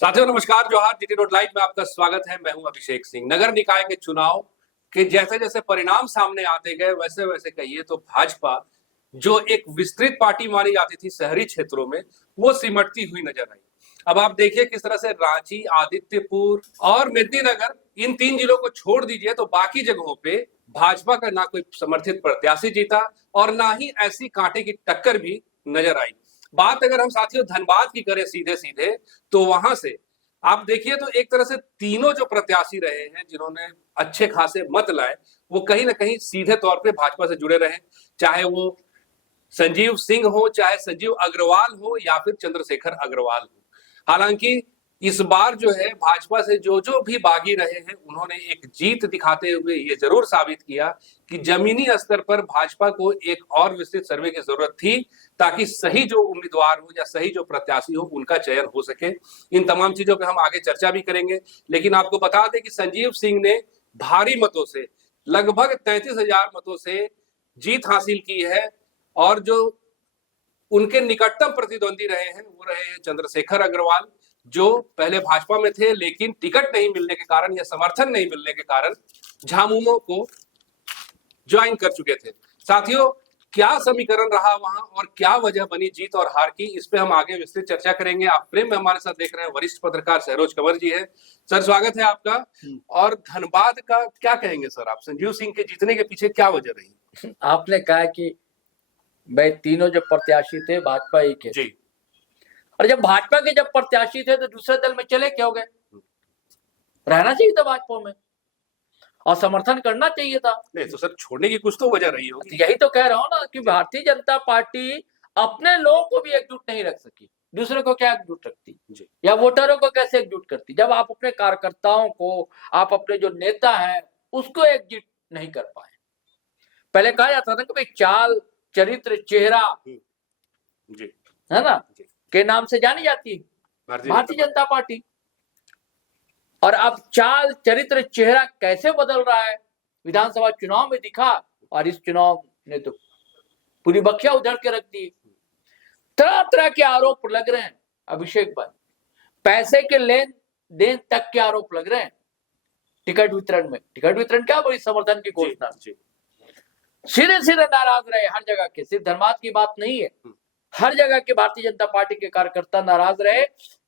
साथियों नमस्कार, जोहार। जीटी रोड लाइव में आपका स्वागत है। मैं हूं अभिषेक सिंह। नगर निकाय के चुनाव के जैसे जैसे परिणाम सामने आते गए वैसे वैसे कहिए तो भाजपा जो एक विस्तृत पार्टी मानी जाती थी शहरी क्षेत्रों में, वो सिमटती हुई नजर आई। अब आप देखिए किस तरह से रांची, आदित्यपुर और मेदिनीनगर, इन तीन जिलों को छोड़ दीजिए तो बाकी जगहों पे भाजपा का ना कोई समर्थित प्रत्याशी जीता और ना ही ऐसी कांटे की टक्कर भी नजर आई। बात अगर हम साथियों धनबाद की करें सीधे सीधे, तो वहां से आप देखिए तो एक तरह से तीनों जो प्रत्याशी रहे हैं जिन्होंने अच्छे खासे मत लाए, वो कहीं ना कहीं सीधे तौर पे भाजपा से जुड़े रहे। चाहे वो संजीव सिंह हो, चाहे संजीव अग्रवाल हो या फिर चंद्रशेखर अग्रवाल हो। हालांकि इस बार जो है भाजपा से जो जो भी बागी रहे हैं, उन्होंने एक जीत दिखाते हुए ये जरूर साबित किया कि जमीनी स्तर पर भाजपा को एक और विस्तृत सर्वे की जरूरत थी, ताकि सही जो उम्मीदवार हो या सही जो प्रत्याशी हो उनका चयन हो सके। इन तमाम चीजों पे हम आगे चर्चा भी करेंगे, लेकिन आपको बता दें कि संजीव सिंह ने भारी मतों से, लगभग 33,000 मतों से जीत हासिल की है। और जो उनके निकटतम प्रतिद्वंदी रहे हैं वो रहे हैं चंद्रशेखर अग्रवाल, जो पहले भाजपा में थे लेकिन टिकट नहीं मिलने के कारण या समर्थन नहीं मिलने के कारण झामुमो को ज्वाइन कर चुके थे। साथियों, क्या समीकरण रहा वहां और क्या वजह बनी जीत और हार की, इस पे हम आगे विस्तृत चर्चा करेंगे। आप फ्रेम में हमारे साथ देख रहे हैं वरिष्ठ पत्रकार सहरोज कंवर जी है। सर स्वागत है आपका। और धनबाद का क्या कहेंगे सर आप, संजीव सिंह के जीतने के पीछे क्या वजह रही? आपने कहा कि भाई तीनों जो प्रत्याशी थे भाजपा ही के जी, और जब भाजपा के जब प्रत्याशी थे तो दूसरे दल में चले क्या हो गए? रहना चाहिए था भाजपा में और समर्थन करना चाहिए था। नहीं तो सर छोड़ने की कुछ तो वजह रही होगी। यही तो कह रहा हूं ना कि भारतीय जनता पार्टी अपने लोगों को भी एकजुट नहीं रख सकी, दूसरे को क्या एकजुट रखती या वोटरों को कैसे एकजुट करती? जब आप अपने कार्यकर्ताओं को, आप अपने जो नेता है उसको एकजुट नहीं कर पाए। पहले कहा जाता था कि भाई चाल, चरित्र, चेहरा जी, है ना, के नाम से जानी जाती है भारतीय जनता पार्टी। और अब चाल, चरित्र, चेहरा कैसे बदल रहा है विधानसभा चुनाव में दिखा, और इस चुनाव ने तो पूरी बखिया उधड़ के रख दी। तरह तरह के आरोप लग रहे हैं अभिषेक भाई, पैसे के लेन देन तक के आरोप लग रहे हैं। टिकट वितरण में, टिकट वितरण क्या बड़ी समर्थन की घोषणा, सीधे सीधे नाराज रहे हर जगह के। सिर्फ धनबाद की बात नहीं है, हर जगह के भारतीय जनता पार्टी के कार्यकर्ता नाराज रहे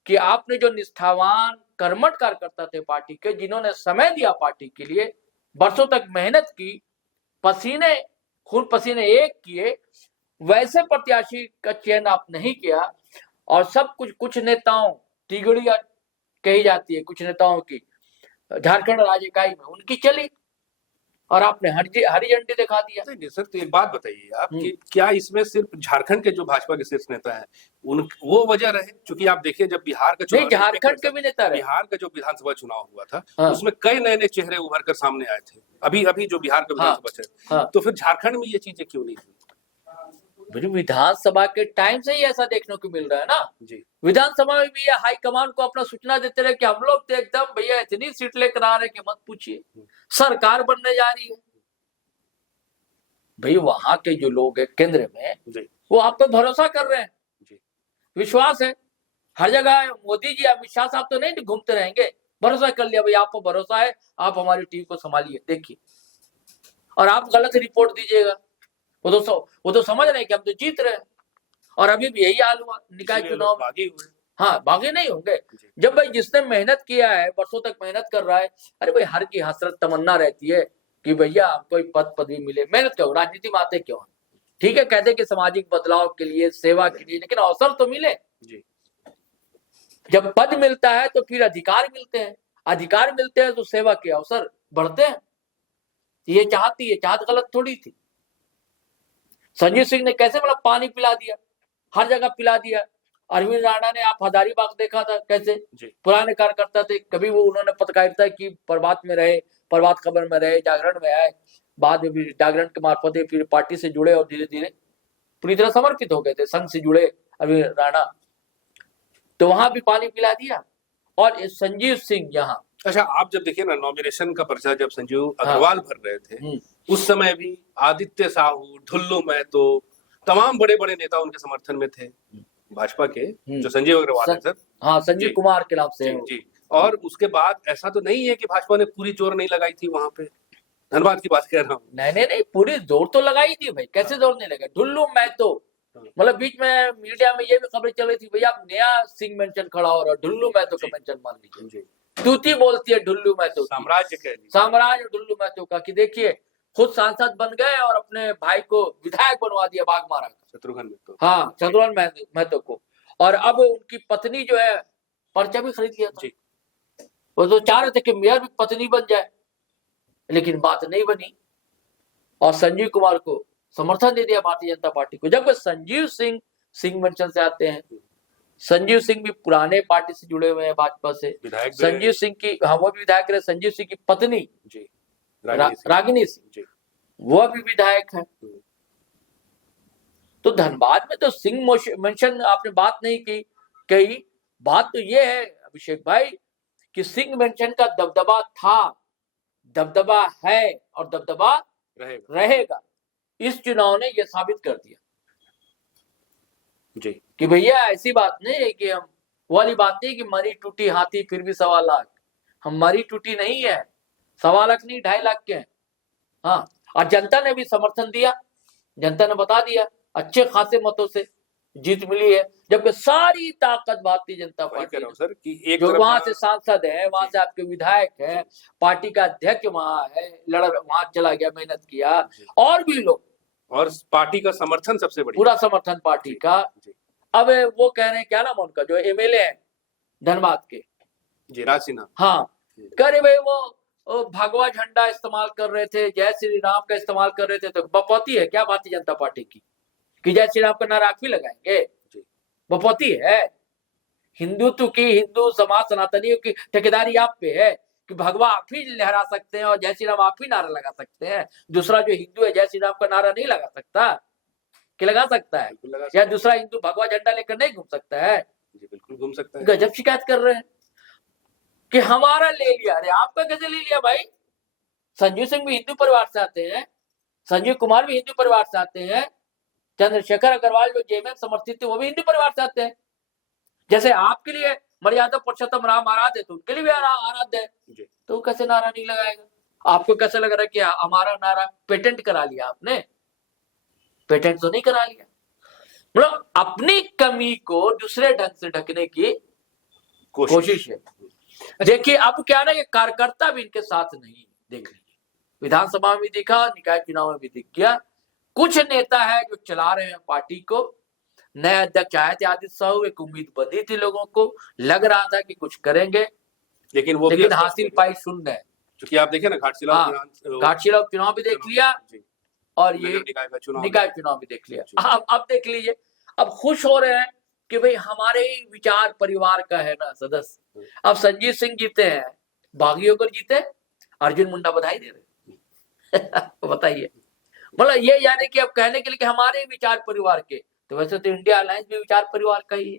कि आपने जो निष्ठावान कर्मठ कार्यकर्ता थे पार्टी के, जिन्होंने समय दिया पार्टी के लिए, वर्षों तक मेहनत की, पसीने खून पसीने एक किए, वैसे प्रत्याशी का चयन आप नहीं किया। और सब कुछ नेताओं, तिगड़िया कही जाती है कुछ नेताओं की झारखंड राज्य इकाई में, उनकी चली और आपने हरी झंडी दिखा दिया। नहीं सर, तो एक बात बताइए आप कि क्या इसमें सिर्फ झारखंड के जो भाजपा के शीर्ष नेता हैं उन वो वजह रहे? क्योंकि आप देखिए जब बिहार का चुनाव, झारखंड के भी नेता रहे, बिहार का जो विधानसभा चुनाव हुआ था उसमें कई नए नए चेहरे उभर कर सामने आए थे। अभी जो बिहार का विधानसभा चुनाव, तो फिर झारखंड में ये चीजें क्यों नहीं हुई? विधानसभा के टाइम से ही ऐसा देखने को मिल रहा है ना जी। विधानसभा में भी ये हाईकमान को अपना सूचना देते रहे कि हम लोग तो एकदम भैया इतनी सीट लेकर आ रहे हैं कि मत पूछिए, सरकार बनने जा रही है। भाई वहां के जो लोग है केंद्र में, वो आप पे भरोसा कर रहे हैं, विश्वास है हर जगह। मोदी जी, अमित शाह साहब तो नहीं घूमते रहेंगे, भरोसा कर लिया भाई आप पर भरोसा है, आप हमारी टीम को संभालिए, देखिए, और आप गलत रिपोर्ट दीजिएगा। वो तो समझ रहे हैं कि हम तो जीत रहे हैं। और अभी भी यही हाल हुआ निकाय चुनाव, भागी हुए। हाँ, भागे नहीं होंगे। जब भाई जिसने मेहनत किया है, वर्षों तक मेहनत कर रहा है, अरे भाई हर की हसरत तमन्ना रहती है कि भैया कोई पद पदवी मिले, मेहनत करो, राजनीति में आते क्यों? ठीक है, कहते कि सामाजिक बदलाव के लिए, सेवा के लिए, लेकिन अवसर तो मिले जी। जब पद मिलता है तो फिर अधिकार मिलते हैं, अधिकार मिलते हैं तो सेवा के अवसर बढ़ते हैं। ये चाहती है, चाहत गलत थोड़ी थी। संजीव सिंह ने कैसे मतलब पानी पिला दिया, हर जगह पिला दिया। अरविंद राणा ने, आप हजारीबाग देखा था कैसे पुराने कार्यकर्ता थे, कभी वो उन्होंने पत्रकारिता की, प्रभात में रहे, प्रभात खबर में रहे, जागरण में आए, बाद में भी जागरण के मार्फत फिर पार्टी से जुड़े और धीरे धीरे पूरी तरह समर्पित हो गए थे, संघ से जुड़े अरविंद राणा, तो वहां भी पानी पिला दिया। और संजीव सिंह यहाँ, अच्छा, आप जब देखिए ना नॉमिनेशन का पर्चा जब संजीव अग्रवाल भर रहे थे, उस समय भी आदित्य साहू, ढुल्लू महतो, तमाम बड़े बड़े नेता उनके समर्थन में थे। भाजपा के जो संजीव अग्रवाल है सर। हाँ, संजीव जी। कुमार के नाम से जी है वो। जी। और उसके बाद ऐसा तो नहीं है कि भाजपा ने पूरी जोर नहीं लगाई थी वहां पे, धनबाद की बात कह रहा हूँ। नहीं, पूरी जोर तो लगाई थी भाई, कैसे जोर नहीं लगा। ढुल्लू महतो, मतलब बीच में मीडिया में ये भी खबरें चल रही थी भैया अब नया सिंह मेंशन खड़ा हो रहा है, ढुल्लू महतो का मेंशन मान लीजिए। तूती बोलती है ढुल्लू महतो, साम्राज्य कह लीजिए। साम्राज्य ढुल्लू महतो का, कि देखिए खुद सांसद बन गए और अपने भाई को विधायक बनवा दिया बाघमारा का, शत्रुघ्न महतो। हाँ, शत्रुघ्न महतो को। और अब उनकी पत्नी जो है पर्चा भी खरीद लिया था। वो तो चाह रहे थे कि मेयर भी पत्नी बन जाए, लेकिन बात नहीं बनी और संजीव कुमार को समर्थन दे दिया भारतीय जनता पार्टी को। जब संजीव सिंह मेंशन से आते हैं, संजीव सिंह भी पुराने पार्टी से जुड़े हुए हैं भाजपा से। संजीव सिंह की, हाँ, वो भी विधायक रहे। संजीव सिंह की पत्नी जी रागिनी सिंह, वो भी विधायक है। तो धनबाद में तो सिंह मेंशन आपने बात नहीं की कही। बात तो ये है अभिषेक भाई कि सिंह मेंशन का दबदबा था, दबदबा है और दबदबा रहेगा। इस चुनाव ने यह साबित कर दिया जी कि भैया ऐसी बात नहीं है कि हम, वाली बात नहीं कि मरी टूटी हाथी फिर भी 1.25 लाख। हम मरी टूटी नहीं है, 1.25 लाख नहीं 2.5 लाख के हैं। हाँ, और जनता ने भी समर्थन दिया, जनता ने बता दिया, अच्छे खासे मतों से जीत मिली है। जबकि सारी ताकत भारतीय जनता पार्टी सर कि एक जो वहां से सांसद है, वहां से आपके विधायक है, पार्टी का अध्यक्ष वहां है, वहां चला गया, मेहनत किया, और भी लोग, और पार्टी का समर्थन सबसे बड़ी, पूरा समर्थन पार्टी का। अब वो कह रहे हैं, क्या नाम उनका जो एमएलए है धनबाद के, जी राज सिन्हा, हाँ, कह रहे भाई वो भगवा झंडा इस्तेमाल कर रहे थे, जय श्री राम का इस्तेमाल कर रहे थे। तो बपौती है क्या भारतीय जनता पार्टी की कि जय श्री राम का नारा आप भी लगाएंगे? बपौती है हिंदुत्व की, हिंदू समाज सनातनियों की ठेकेदारी आप पे है कि भगवा आप ही लहरा सकते हैं और जय श्री राम आप ही नारा लगा सकते हैं। दूसरा जो हिंदू है जय श्री राम का नारा नहीं लगा सकता कि लगा सकता है? या दूसरा हिंदू भगवा झंडा लेकर नहीं घूम सकता है? जी बिल्कुल घूम सकता है। गजब शिकायत कर रहे हैं कि हमारा ले लिया। अरे आपका कैसे ले लिया भाई? संजीव सिंह भी हिंदू परिवार से आते हैं, संजीव कुमार भी हिंदू परिवार से आते हैं, चंद्रशेखर अग्रवाल जो जेएमएम समर्थित थे वो भी हिंदू परिवार से आते हैं। जैसे आपके लिए मर्यादा पुरुषोत्तम राम आराध्य है तो उनके लिए भी आराध्य है, तो कैसे नारा नहीं लगाएगा? आपको कैसे लग रहा है कि हमारा नारा पेटेंट करा लिया आपने? पेटेंट तो नहीं करा लिया। मतलब अपनी कमी को दूसरे ढंग से ढकने की कोशिश है। देखिए अब क्या ना, ये कार्यकर्ता भी इनके साथ नहीं, देख लीजिए विधानसभा में दिखा, निकाय चुनाव में भी दिख गया। कुछ नेता है जो चला रहे हैं पार्टी को, नए अध्यक्ष आए थे आदित्य साहू, एक उम्मीद बंधी थी लोगों को, लग रहा था कि कुछ करेंगे, लेकिन हासिल पाई शून्य है। क्योंकि आप देखिए ना घाटशिला चुनाव भी देख लिया और ये निकाय चुनाव भी देख लिया। अब देख लीजिए, अब खुश हो रहे हैं कि भाई हमारे विचार परिवार का है ना सदस्य। अब संजीव सिंह जीते हैं, बागी होकर जीते, अर्जुन मुंडा बधाई दे रहे बताइए, मतलब ये यानी कि अब कहने के लिए कि हमारे विचार परिवार के, तो वैसे तो इंडिया अलायंस भी विचार परिवार का ही है।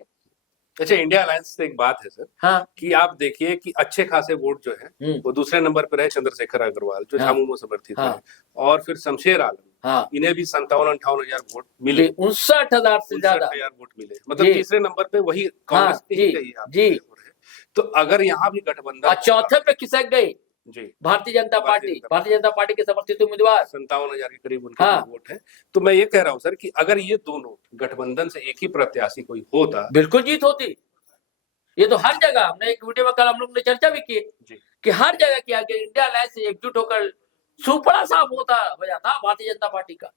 अच्छा, इंडिया अलायंस से एक बात है सर, हाँ, कि आप देखिए कि अच्छे खासे वोट जो है वो दूसरे नंबर पर है चंद्रशेखर अग्रवाल जो झामुमो समर्थित है, और फिर शमशेर आलम, इन्हें भी 57-58 हजार वोट मिले, 59,000 से ज्यादा वोट मिले, मतलब तीसरे नंबर पे वही कांग्रेस जी। तो अगर यहाँ भी गठबंधन, चौथे पे खिसक गई जी भारतीय जनता पार्टी के समर्थित उम्मीदवार, 57,000 के करीब उनके वोट है। तो मैं ये कह रहा हूँ सर कि अगर ये दोनों गठबंधन से एक ही प्रत्याशी कोई होता, बिल्कुल जीत होती। ये तो हर जगह, हमने एक वीडियो में कल हम लोग ने चर्चा भी की कि हर जगह किया गया, इंडिया अलायंस से एकजुट होकर सुपड़ा साफ हो जाता भारतीय जनता पार्टी का,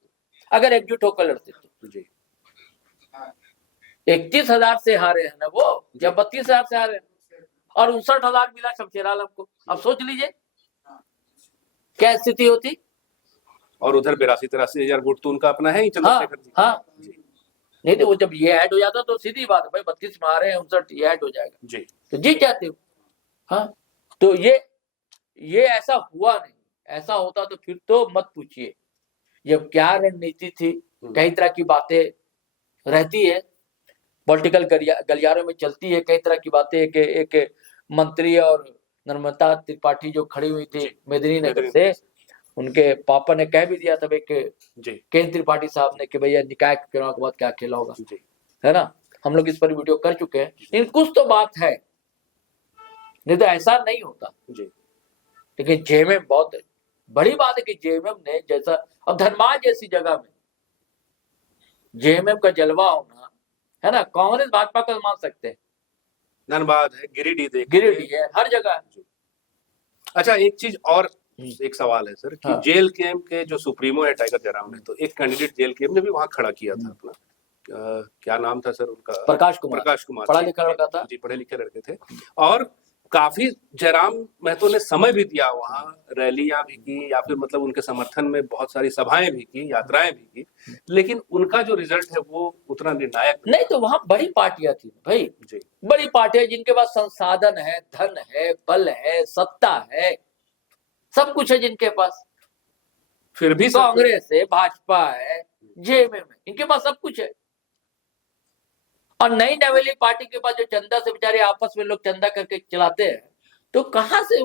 अगर एकजुट होकर लड़ते तो जी। 31,000 से हारे हैं ना वो, जब 32,000 से हारे, और 59,000 मिला शमशेर आलम को। अब सोच लीजिए क्या स्थिति होती। और उधर 82-83 हजार वोट तो उनका अपना है ही चंद्रशेखर जी। हाँ, नहीं तो वो जब ये ऐड हो जाता तो सीधी बात है भाई, 32 में आ रहे हैं, 59 ये ऐड हो जाएगा जी, तो जीत जाते हो। हाँ, तो ये ऐसा हुआ नहीं। ऐसा होता तो फिर तो मत पूछिए। ये क्या रणनीति थी, कई तरह की बातें रहती है, पॉलिटिकल गलियारों में चलती है कई तरह की बातें। एक मंत्री और नर्मदा त्रिपाठी जो खड़ी हुई थी मेदिनीनगर से, उनके पापा ने कह भी दिया था केंद्र त्रिपाठी साहब ने कि भैया निकाय के चुनाव के बाद क्या खेला होगा, है ना। हम लोग इस पर वीडियो कर चुके हैं, लेकिन कुछ तो बात है, नहीं तो ऐसा नहीं होता जी। लेकिन जेएमएम बहुत बड़ी बात है कि जेएमएम ने जैसा, अब धनबाद जैसी जगह में जेएमएम का जलवा होना है ना, कांग्रेस भाजपा का मान सकते हैं, धनबाद है, गिरिडीह गिरिडीह है, हर जगह है। अच्छा, एक चीज और, एक सवाल है सर कि हाँ। जेल कैंप के जो सुप्रीमो है टाइगर जयराम ने, तो एक कैंडिडेट जेल कैंप ने भी वहां खड़ा किया था अपना, क्या नाम था सर उनका? प्रकाश कुमार पढ़ा जी, लिखा लड़का था जी, पढ़े लिखे लड़के थे। और काफी जयराम महतो ने समय भी दिया, वहां रैलियां भी की, या फिर मतलब उनके समर्थन में बहुत सारी सभाएं भी की, यात्राएं भी की, लेकिन उनका जो रिजल्ट है वो उतना निर्णायक नहीं। तो वहां बड़ी पार्टियां थी भाई जी। बड़ी पार्टियां जिनके पास संसाधन है, धन है, बल है, सत्ता है, सब कुछ है जिनके पास, फिर भी कांग्रेस है, भाजपा है, जेएमएम है, इनके पास सब कुछ है। और नई नवेली पार्टी के पास जो चंदा से बेचारे आपस में लोग चंदा करके चलाते हैं, तो कहां से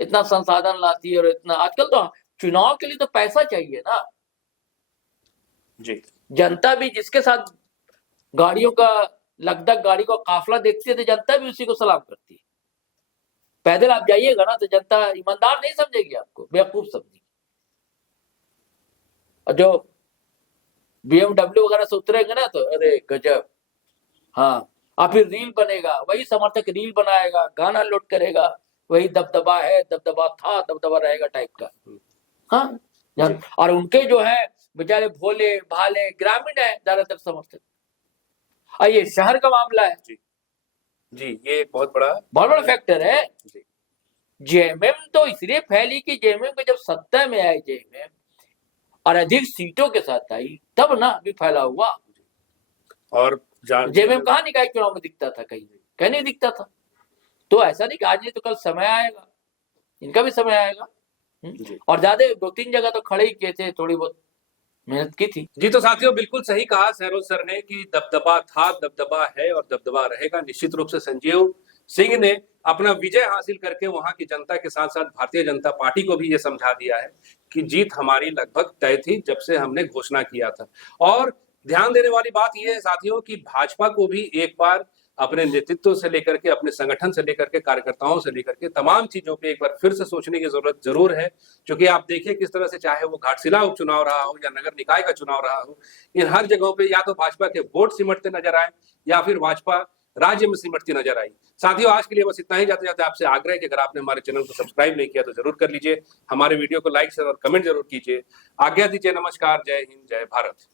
इतना संसाधन लाती है? और इतना आजकल तो चुनाव के लिए तो पैसा चाहिए ना जी। जनता भी जिसके साथ गाड़ियों का लगदग गाड़ी का काफिला देखती है तो जनता भी उसी को सलाम करती है। पैदल आप जाइएगा ना तो जनता ईमानदार नहीं समझेगी, आपको बेवकूफ समझेगी। और जो BMW वगैरह से उतरेंगे ना तो अरे गजब, हाँ। और फिर रील बनेगा, वही समर्थक रील बनाएगा, गाना लोड करेगा, वही दबदबा है, दबदबा था, दबदबा रहेगा टाइप का। हाँ। और उनके जो है बेचारे भोले भाले ग्रामीण है ज्यादातर समर्थक। और ये शहर का मामला है जी, ये एक बहुत बड़ा फैक्टर है। जेएमएम तो इसलिए फैली कि जेएमएम को जब सत्ता में आए जेएमएम और अधिक सीटों के साथ आई, तब ना अभी फैला हुआ। और जेएमएम कहाँ निकाय चुनाव में दिखता था? कहीं नहीं दिखता था। तो ऐसा नहीं कि आज नहीं तो कल समय आएगा, इनका भी समय आएगा। और ज्यादा 2-3 जगह तो खड़े ही किए थे, थोड़ी बहुत मेहनत की थी। जी, तो साथियों बिल्कुल सही कहा सहरोज सर ने कि दबदबा था, दबदबा है और दबदबा रहेगा। निश्चित रूप से संजीव सिंह ने अपना विजय हासिल करके वहां की जनता के साथ साथ भारतीय जनता पार्टी को भी ये समझा दिया है कि जीत हमारी लगभग तय थी जब से हमने घोषणा किया था। और ध्यान देने वाली बात यह है साथियों कि भाजपा को भी एक बार अपने नेतृत्व से लेकर के, अपने संगठन से लेकर के, कार्यकर्ताओं से लेकर के तमाम चीजों पे एक बार फिर से सोचने की जरूरत जरूर है। क्योंकि आप देखिए किस तरह से, चाहे वो घाटशिला उपचुनाव रहा हो या नगर निकाय का चुनाव रहा हो, इन हर जगहों पे या तो भाजपा के वोट सिमटते नजर आए या फिर भाजपा राज्य में सिमटती नजर आई। साथियों आज के लिए बस इतना ही। जाते जाते आपसे आग्रह है कि अगर आपने हमारे चैनल को सब्सक्राइब नहीं किया तो जरूर कर लीजिए, हमारे वीडियो को लाइक शेयर और कमेंट जरूर कीजिए। आज्ञा दीजिए, नमस्कार, जय हिंद, जय भारत।